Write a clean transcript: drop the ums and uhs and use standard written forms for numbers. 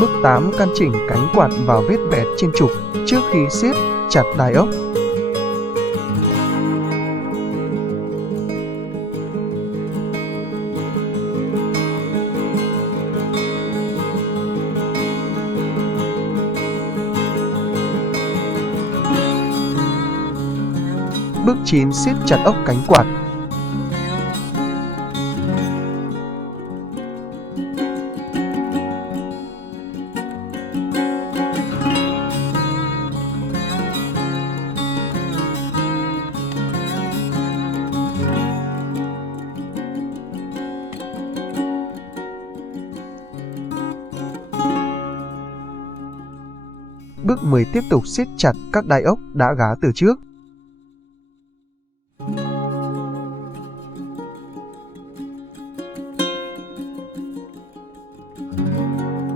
Bước 8. Căn chỉnh cánh quạt vào vết bẹt trên trục trước khi siết chặt đai ốc. Bước 9. Siết chặt ốc cánh quạt. Bước 10. Tiếp tục siết chặt các đai ốc đã gá từ trước.